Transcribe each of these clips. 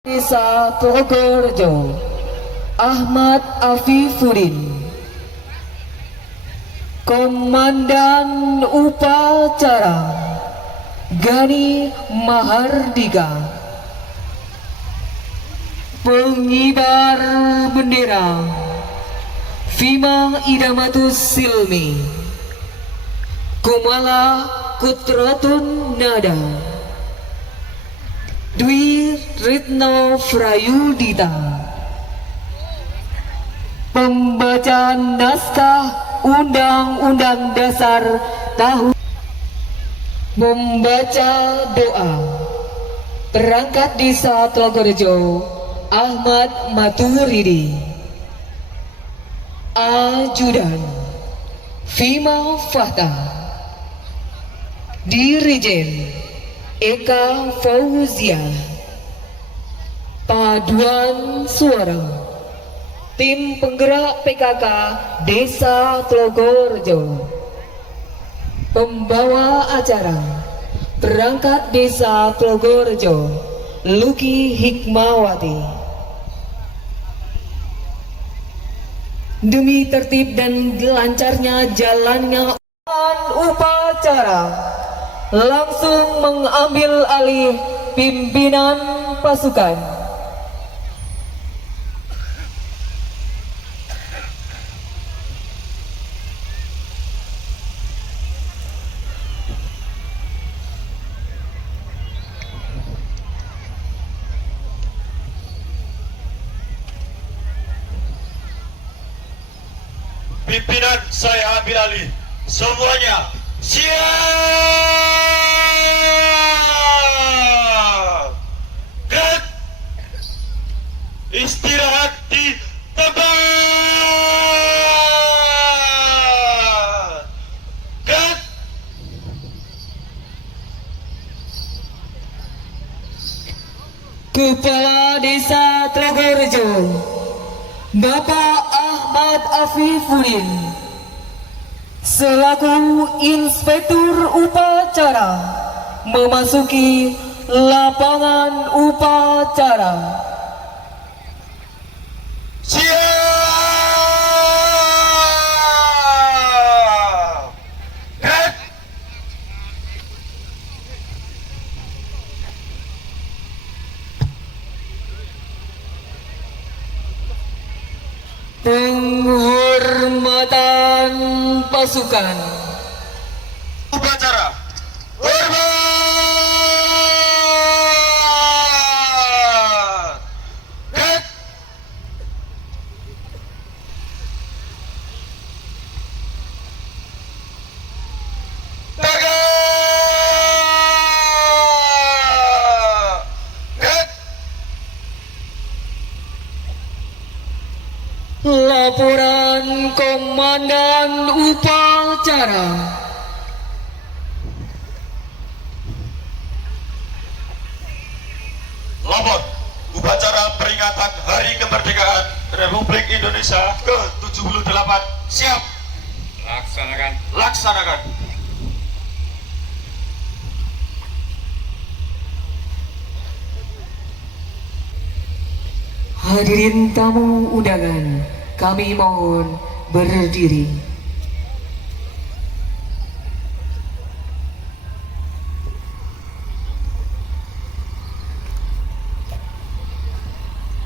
Desa Purworejo, Ahmad Afifuddin, Komandan Upacara Gani Mahardika, Pengibar Bendera Fima Idamatus Silmi, Kumala Kutratun Nada, Dwi Ritno Frayudita, pembaca naskah Undang-Undang Dasar tahun, membaca doa perangkat desa Tlogorejo Ahmad Maturidi, Ajudan Fima Fahta, Dirijen Eka Fauzia, paduan suara tim penggerak PKK Desa Tlogorejo, pembawa acara perangkat Desa Tlogorejo Luki Hikmawati. Demi tertib dan lancarnya jalannya upacara, langsung mengambil alih pimpinan pasukan. Pimpinan saya ambil alih. Semuanya siap. Gerak. Istirahat di tempat. Gerak. Kepala Desa Tlogorejo Bapak Ahmad Afifuddin selaku Inspektur Upacara memasuki lapangan upacara. Siap. Gerak. Penghormatan pasukan. Upacara. Hormat. Gerak. Tegak. Gerak. Laporan Komandan Upacara. Lapor upacara peringatan Hari Kemerdekaan Republik Indonesia ke-78. Siap. Laksanakan. Laksanakan. Hadirin tamu undangan, kami mohon berdiri.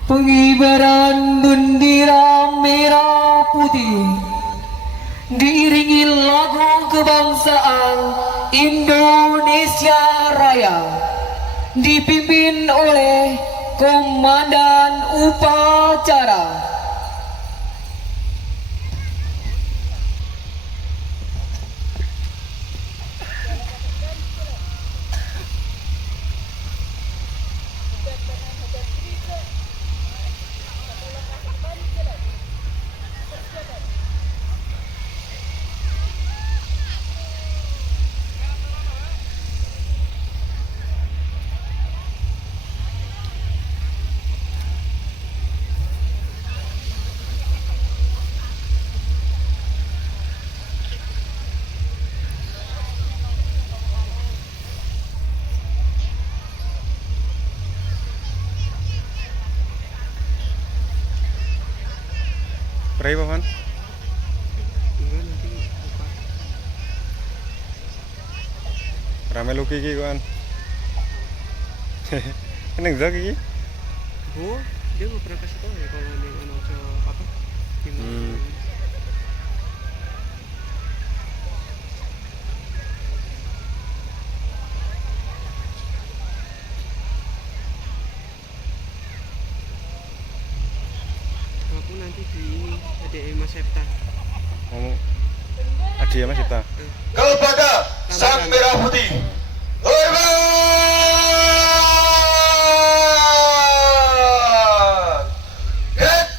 Pengibaran bendera merah putih diiringi lagu kebangsaan Indonesia Raya, dipimpin oleh Komandan Upacara. Spray paman? Enggak, nanti buka. Rame luki ki kan? Eneng zak ki? Oh, dia nggak pernah kasih tahu ya kalau dia announce apa tim. Aku nanti di ini ada Mas Septa. Ngomong Adi ya Mas Cipta. Kepada Sang Merah Putih. Hormat. Get.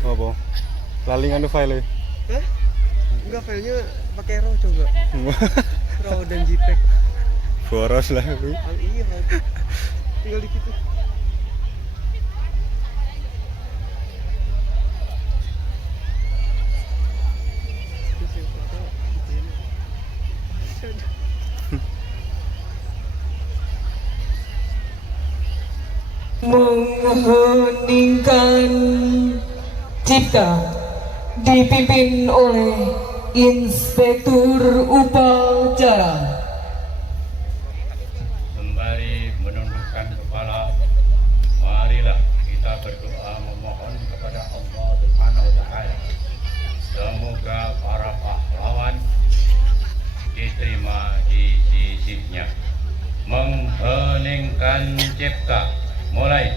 Apa? Lali nganu file. Hah? Enggak, filenya pakai RAW coba. RAW dan JPEG. Boros lah. Iya, RAW. Tinggal dikit tuh. Terus yang foto gituin. Mengheningkan cipta dipimpin oleh Inspektur Upacara. Sembari menundukkan kepala, marilah kita berdoa memohon kepada Allah Subhanahu wa Ta'ala. Semoga para pahlawan diterima di sisinya. Mengheningkan cipta. Mulai.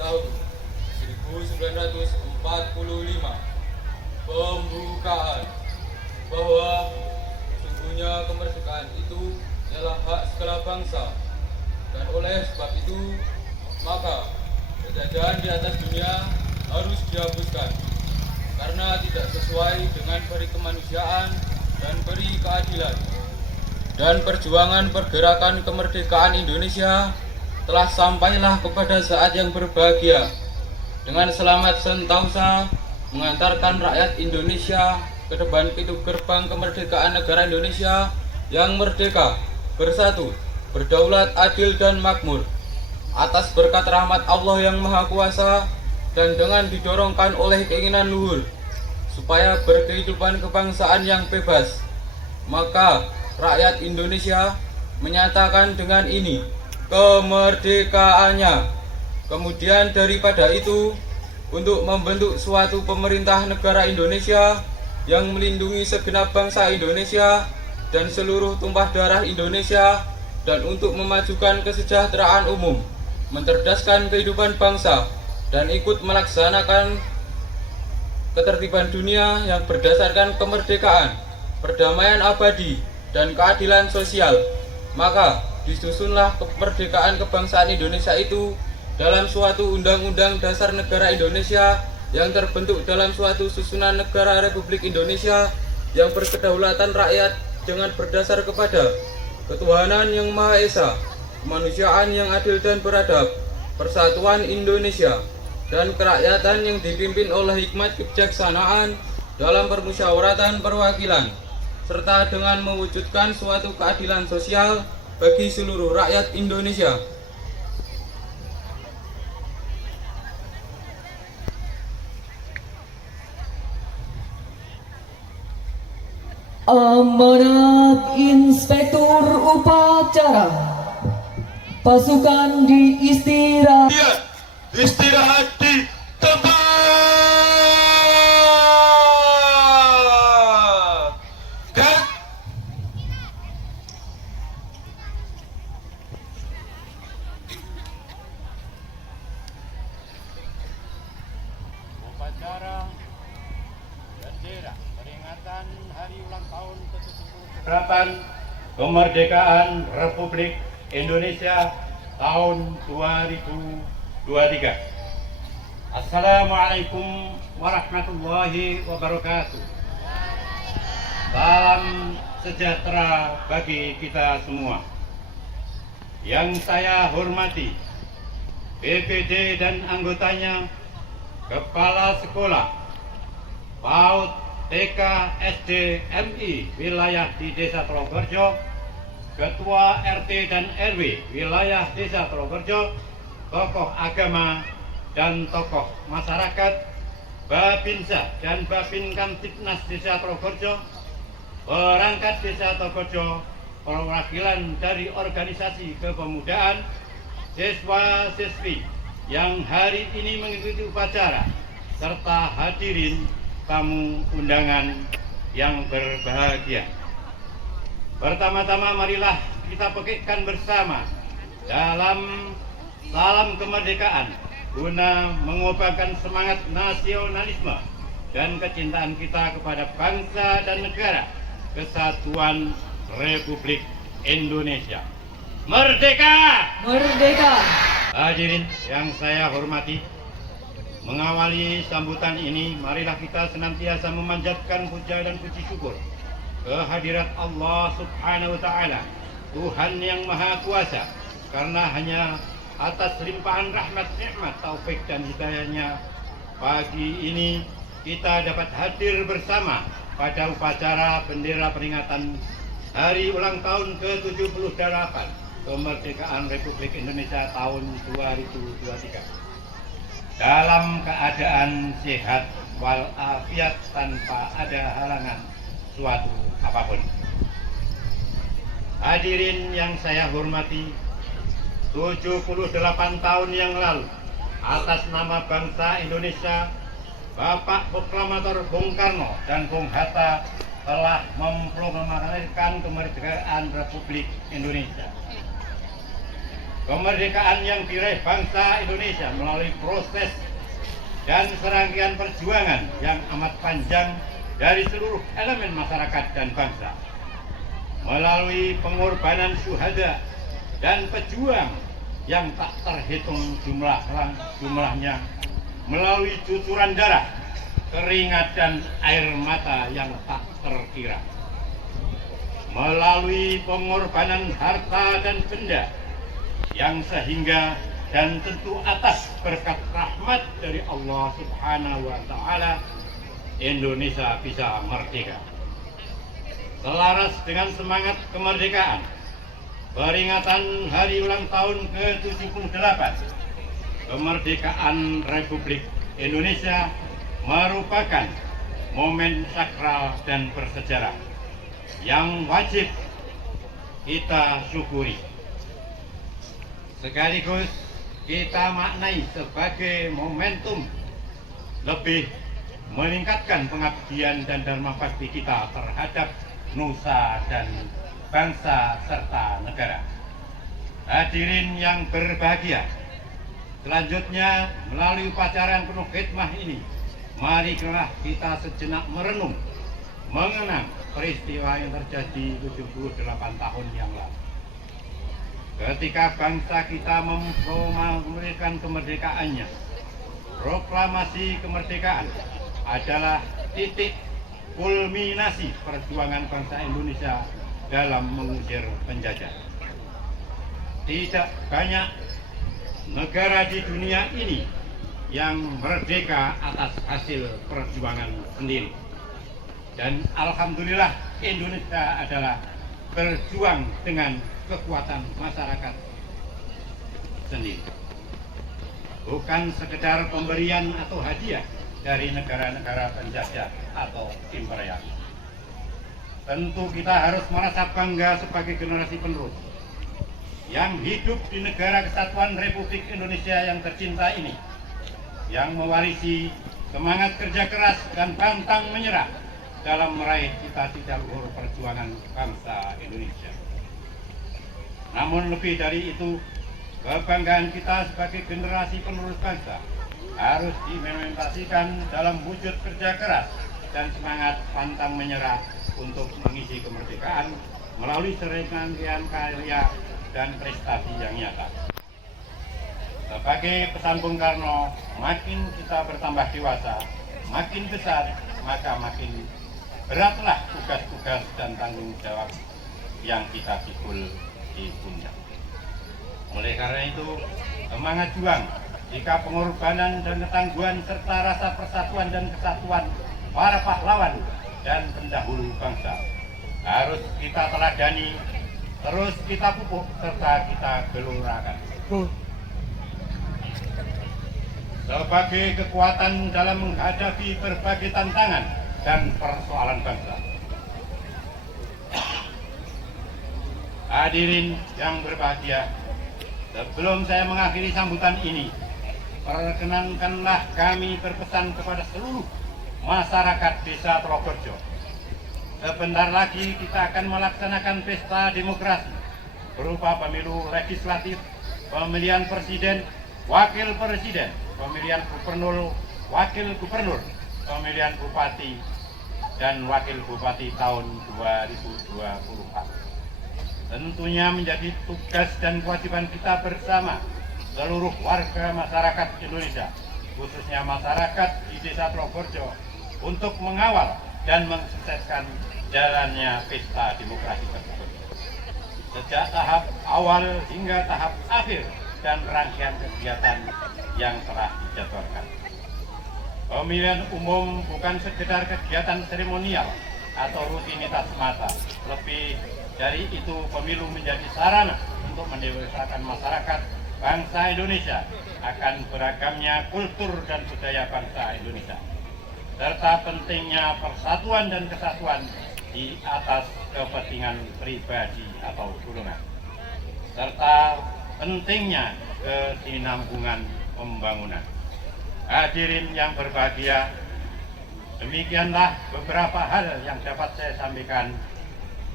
tahun 1945 pembukaan bahwa sesungguhnya kemerdekaan itu adalah hak segala bangsa, dan oleh sebab itu maka penjajahan di atas dunia harus dihapuskan karena tidak sesuai dengan peri kemanusiaan dan peri keadilan. Dan perjuangan pergerakan kemerdekaan Indonesia telah sampailah kepada saat yang berbahagia dengan selamat sentosa mengantarkan rakyat Indonesia ke depan pintu gerbang kemerdekaan negara Indonesia yang merdeka, bersatu, berdaulat, adil dan makmur atas berkat rahmat Allah yang Maha Kuasa dan dengan didorongkan oleh keinginan luhur supaya berkehidupan kebangsaan yang bebas. Maka rakyat Indonesia menyatakan dengan ini kemerdekaannya. Kemudian daripada itu, untuk membentuk suatu pemerintah negara Indonesia yang melindungi segenap bangsa Indonesia dan seluruh tumpah darah Indonesia, dan untuk memajukan kesejahteraan umum, mencerdaskan kehidupan bangsa, dan ikut melaksanakan ketertiban dunia yang berdasarkan kemerdekaan, perdamaian abadi, dan keadilan sosial. Maka disusunlah kemerdekaan kebangsaan Indonesia itu dalam suatu Undang-Undang Dasar Negara Indonesia yang terbentuk dalam suatu susunan negara Republik Indonesia yang berkedaulatan rakyat dengan berdasar kepada ketuhanan yang Maha Esa, kemanusiaan yang adil dan beradab, persatuan Indonesia, dan kerakyatan yang dipimpin oleh hikmat kebijaksanaan dalam permusyawaratan perwakilan, serta dengan mewujudkan suatu keadilan sosial bagi seluruh rakyat Indonesia. Amanat Inspektur Upacara Pasukan diistirahat. Istirahat di tempat. Gerak. Upacara bendera peringatan hari ulang tahun ke-78 kemerdekaan Republik Indonesia tahun 2023. Assalamualaikum warahmatullahi wabarakatuh. Salam sejahtera bagi kita semua. Yang saya hormati BPD dan anggotanya, Kepala Sekolah PAUD TK SD MI wilayah di Desa Trogorejo, Ketua RT dan RW wilayah Desa Trogorejo, tokoh agama dan tokoh masyarakat, Babinsa dan Babin Kamtibnas Desa Trogorejo, perangkat Desa Trogorejo, perwakilan dari organisasi kepemudaan, siswa-siswi yang hari ini mengikuti upacara, serta hadirin tamu undangan yang berbahagia. Pertama-tama marilah kita petikkan bersama dalam salam kemerdekaan guna mengobarkan semangat nasionalisme dan kecintaan kita kepada bangsa dan negara kesatuan Republik Indonesia. Merdeka! Merdeka! Hadirin yang saya hormati, mengawali sambutan ini, marilah kita senantiasa memanjatkan puja dan puji syukur kehadirat Allah Subhanahu wa Ta'ala, Tuhan yang Maha Kuasa, karena hanya atas limpahan rahmat, nikmat, taufik dan hidayahnya pagi ini kita dapat hadir bersama pada upacara bendera peringatan hari ulang tahun ke-78 kemerdekaan Republik Indonesia tahun 2023 dalam keadaan sehat walafiat tanpa ada halangan suatu apapun. Hadirin yang saya hormati, 78 tahun yang lalu atas nama bangsa Indonesia, Bapak Proklamator Bung Karno dan Bung Hatta telah memproklamasikan kemerdekaan Republik Indonesia. Kemerdekaan yang diraih bangsa Indonesia melalui proses dan serangkaian perjuangan yang amat panjang dari seluruh elemen masyarakat dan bangsa. Melalui pengorbanan syuhada dan pejuang yang tak terhitung jumlahnya, melalui cucuran darah, keringat dan air mata yang tak terkira, melalui pengorbanan harta dan benda yang sehingga dan tentu atas berkat rahmat dari Allah Subhanahu wa Ta'ala, Indonesia bisa merdeka. Selaras dengan semangat kemerdekaan, peringatan hari ulang tahun ke-78 kemerdekaan Republik Indonesia merupakan momen sakral dan bersejarah yang wajib kita syukuri. Sekaligus kita maknai sebagai momentum lebih meningkatkan pengabdian dan dharma bakti kita terhadap nusa dan bangsa serta negara. Hadirin yang berbahagia, selanjutnya melalui upacara yang penuh khidmah ini, marilah kita sejenak merenung, mengenang peristiwa yang terjadi 78 tahun yang lalu. Ketika bangsa kita memproklamasikan kemerdekaannya, proklamasi kemerdekaan adalah titik kulminasi perjuangan bangsa Indonesia dalam mengusir penjajah. Tidak banyak negara di dunia ini yang merdeka atas hasil perjuangan sendiri. Dan alhamdulillah Indonesia adalah berjuang dengan kekuatan masyarakat sendiri. Bukan sekedar pemberian atau hadiah dari negara-negara penjajah atau imperialis. Tentu kita harus merasa bangga sebagai generasi penerus yang hidup di negara kesatuan Republik Indonesia yang tercinta ini, yang mewarisi semangat kerja keras dan pantang menyerah dalam meraih cita-cita luhur perjuangan bangsa Indonesia. Namun lebih dari itu, kebanggaan kita sebagai generasi penerus bangsa harus diimplementasikan dalam wujud kerja keras dan semangat pantang menyerah untuk mengisi kemerdekaan melalui serangkaian karya dan prestasi yang nyata. Sebagai pesan Bung Karno, makin kita bertambah dewasa, makin besar, maka makin beratlah tugas-tugas dan tanggung jawab yang kita pikul di pundak. Oleh karena itu, semangat juang, jika pengorbanan dan ketangguhan serta rasa persatuan dan kesatuan para pahlawan dan pendahulu bangsa harus kita teladani, terus kita pupuk serta kita gelurakan. Sebagai kekuatan dalam menghadapi berbagai tantangan dan persoalan bangsa. Hadirin yang berbahagia, sebelum saya mengakhiri sambutan ini, perkenankanlah kami berpesan kepada seluruh masyarakat Desa Trogorejo. Sebentar lagi kita akan melaksanakan pesta demokrasi berupa pemilu legislatif, pemilihan presiden, wakil presiden, pemilihan gubernur, wakil gubernur, pemilihan bupati, dan wakil bupati tahun 2024. Tentunya menjadi tugas dan kewajiban kita bersama seluruh warga masyarakat Indonesia, khususnya masyarakat di Desa Trogorejo, untuk mengawal dan mensukseskan jalannya pesta demokrasi tersebut. Sejak tahap awal hingga tahap akhir dan rangkaian kegiatan yang telah dijadwalkan. Pemilihan umum bukan sekedar kegiatan seremonial atau rutinitas semata. Lebih dari itu, pemilu menjadi sarana untuk mendewasakan masyarakat bangsa Indonesia akan beragamnya kultur dan budaya bangsa Indonesia, serta pentingnya persatuan dan kesatuan di atas kepentingan pribadi atau golongan, serta pentingnya kesinambungan pembangunan. Hadirin yang berbahagia, demikianlah beberapa hal yang dapat saya sampaikan.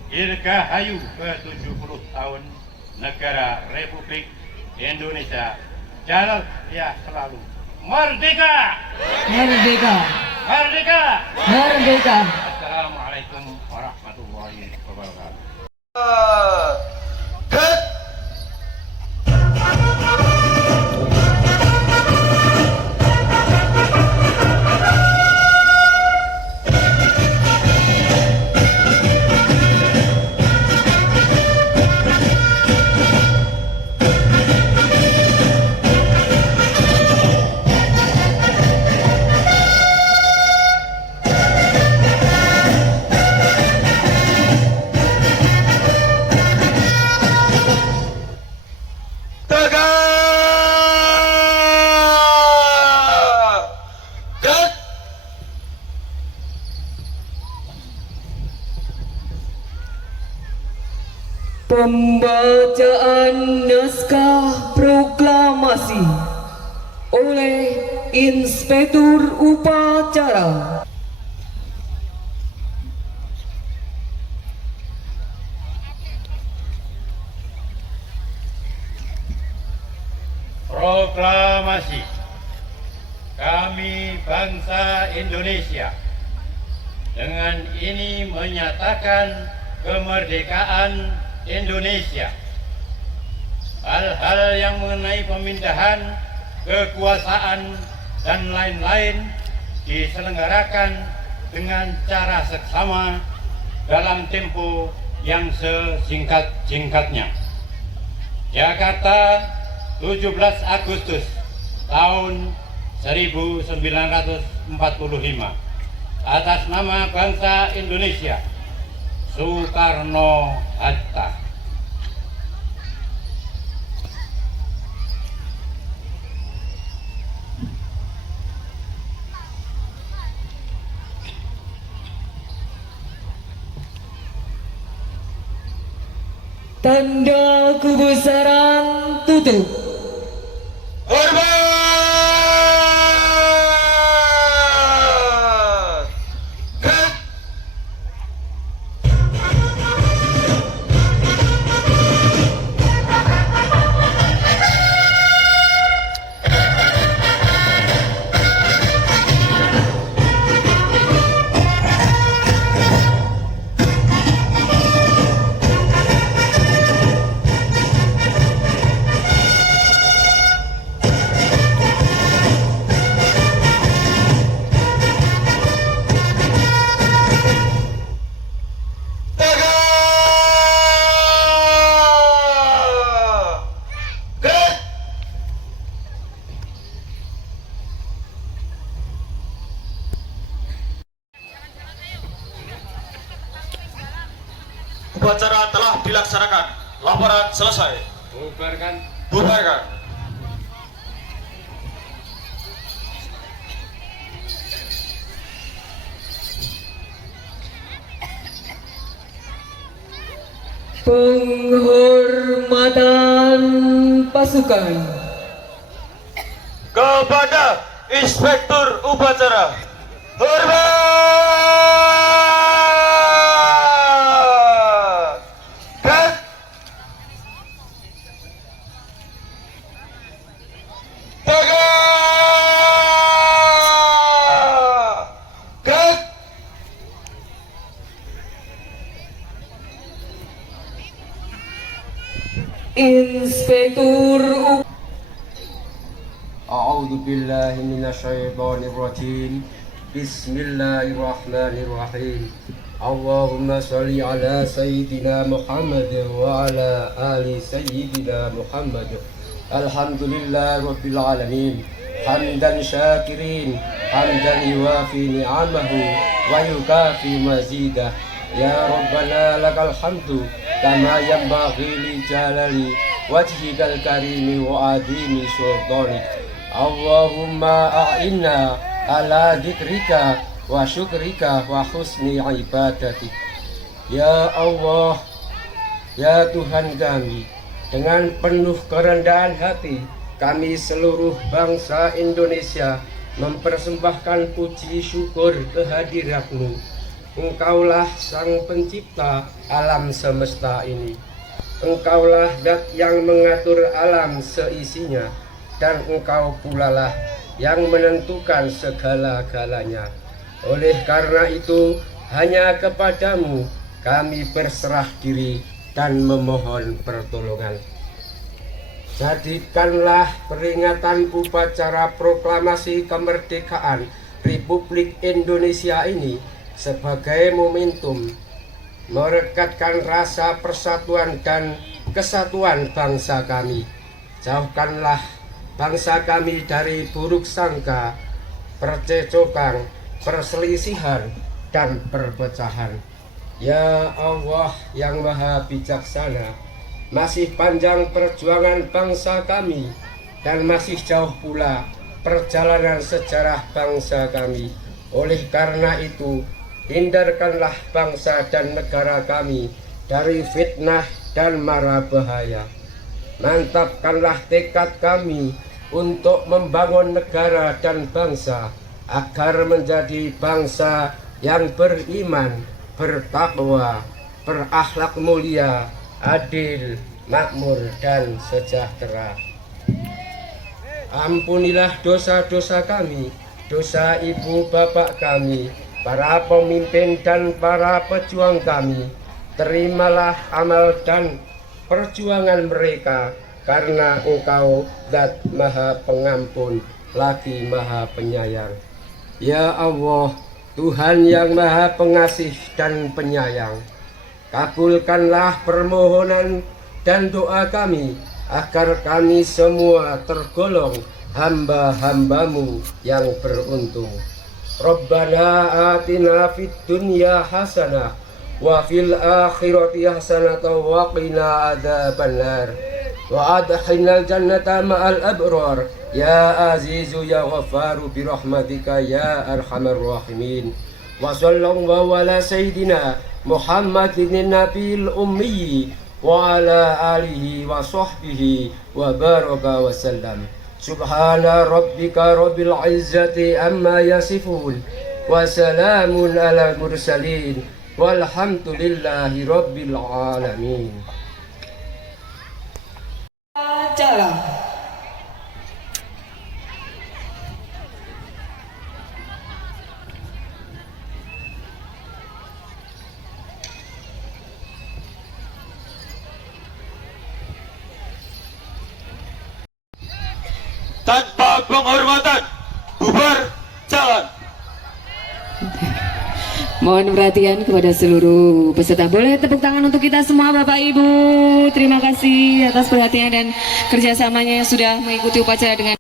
Dirgahayu ke-70 tahun Negara Republik Indonesia jaya selalu. Merdeka! Merdeka! Merdeka! Merdeka! Assalamualaikum warahmatullahi wabarakatuh. Cut! Pembacaan naskah proklamasi oleh Inspektur Upacara. Proklamasi. Kami bangsa Indonesia dengan ini menyatakan kemerdekaan Indonesia. Hal-hal yang mengenai pemindahan kekuasaan dan lain-lain diselenggarakan dengan cara seksama dalam tempo yang sesingkat-singkatnya. Jakarta, 17 Agustus tahun 1945. Atas nama bangsa Indonesia, Soekarno-Hatta. Tanda kebesaran tutup. Hormat! Cut! Upacara telah dilaksanakan. Laporan selesai. Bubarkan. Bubarkan. Penghormatan pasukan. Kepada Inspektur Upacara. Hormat! Cut! Cut! Inspektur أعوذ بالله من الشيطان الرجيم بسم الله الرحمن الرحيم اللهم صل على سيدنا محمد وعلى آل سيدنا محمد الحمد لله رب العالمين حمدا شاكرين حمدا يوافي نعمه ويكافي مزيده يا ربنا لك الحمد كما ينبغي لجلال وجهك الكريم وعظيم سلطانك اللهم أعنا على ذكرك وشكرك وحسن عبادتك. Ya Allah, ya Tuhan kami, dengan penuh kerendahan hati kami seluruh bangsa Indonesia mempersembahkan puji syukur kehadirat-Mu. Engkaulah sang pencipta alam semesta ini. Engkaulah zat yang mengatur alam seisinya, dan Engkau pula lah yang menentukan segala-galanya. Oleh karena itu, hanya kepadamu kami berserah diri dan memohon pertolongan. Jadikanlah peringatan upacara proklamasi kemerdekaan Republik Indonesia ini sebagai momentum merekatkan rasa persatuan dan kesatuan bangsa kami. Jauhkanlah bangsa kami dari buruk sangka, percecokan, perselisihan, dan perpecahan. Ya Allah yang Maha Bijaksana, masih panjang perjuangan bangsa kami dan masih jauh pula perjalanan sejarah bangsa kami. Oleh karena itu, hindarkanlah bangsa dan negara kami dari fitnah dan mara bahaya. Mantapkanlah tekad kami untuk membangun negara dan bangsa agar menjadi bangsa yang beriman, bertakwa, berakhlak mulia, adil, makmur, dan sejahtera. Ampunilah dosa-dosa kami, dosa ibu bapak kami, para pemimpin dan para pejuang kami. Terimalah amal dan perjuangan mereka, karena Engkau zat maha pengampun lagi maha penyayang. Ya Allah, Tuhan yang maha pengasih dan penyayang, kabulkanlah permohonan dan doa kami agar kami semua tergolong hamba-hambamu yang beruntung. Rabbana atina fid dunya hasanah wa fil akhirati hasanah wa qina adzabannar wa adkhilnal jannata ma'al abrar ya azizu ya ghafaru bi rahmatika ya arhamar rahimin. Wa sallallahu ala sayyidina Muhammadin nabiyil ummi wa ala alihi wa sahbihi wa baraka wa sallam. Subhana rabbika rabbil izzati amma yasifun wa salamun ala mursalin walhamdulillahi rabbil alamin. Acara Tanpa penghormatan, bubar jalan. Mohon perhatian kepada seluruh peserta. Boleh tepuk tangan untuk kita semua Bapak Ibu. Terima kasih atas perhatian dan kerjasamanya yang sudah mengikuti upacara dengan